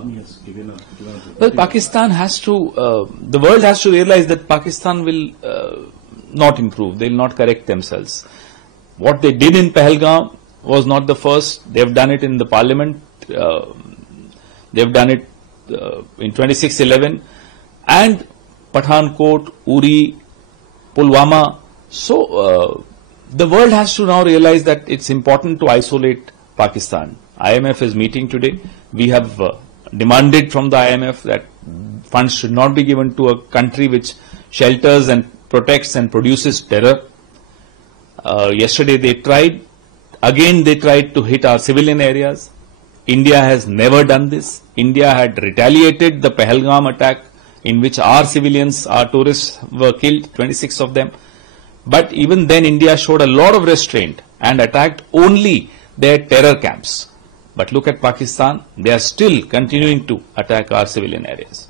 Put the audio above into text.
army has given a... Well, Pakistan has to, the world has to realize that Pakistan will not improve. They will not correct themselves. What they did in Pahalgam was not the first. They have done it in the parliament. They have done it in 26/11 and Pathankot, Uri, Pulwama. So the world has to now realize that it's important to isolate Pakistan. IMF is meeting today. We have demanded from the IMF that funds should not be given to a country which shelters and protects and produces terror. Yesterday they tried. Again they tried to hit our civilian areas. India has never done this. India had retaliated the Pahalgam attack in which our civilians, our tourists were killed, 26 of them. But even then India showed a lot of restraint and attacked only their terror camps. But look at Pakistan, they are still continuing to attack our civilian areas.